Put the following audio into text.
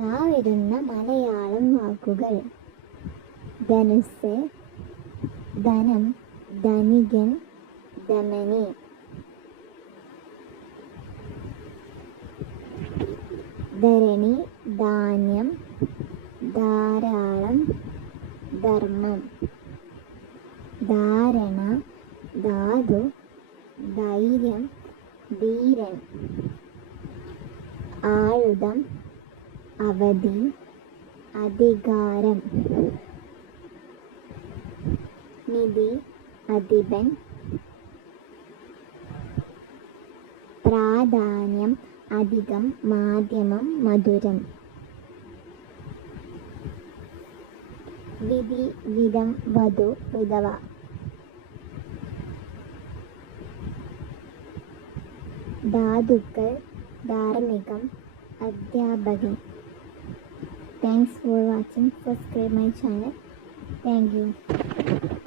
ടാ വരുന്ന മലയാളം വാക്കുകൾ. ധനുസ് ധനം ധനികൻ ധമനി ധരണി ധാന്യം ധാരാളം ധർമ്മം. ധാരണ ധാതു ധൈര്യം ധീരൻ. ആയുധം അവധി അധികാരം. നിധി അധിപൻ. പ്രാധാന്യം അധികം മാധ്യമം മധുരം. വിധി വിധം വധു വിധവ. ധാതുക്കൾ ധാർമ്മികം അധ്യാപകൻ. Thanks for watching. Subscribe my channel. Thank you.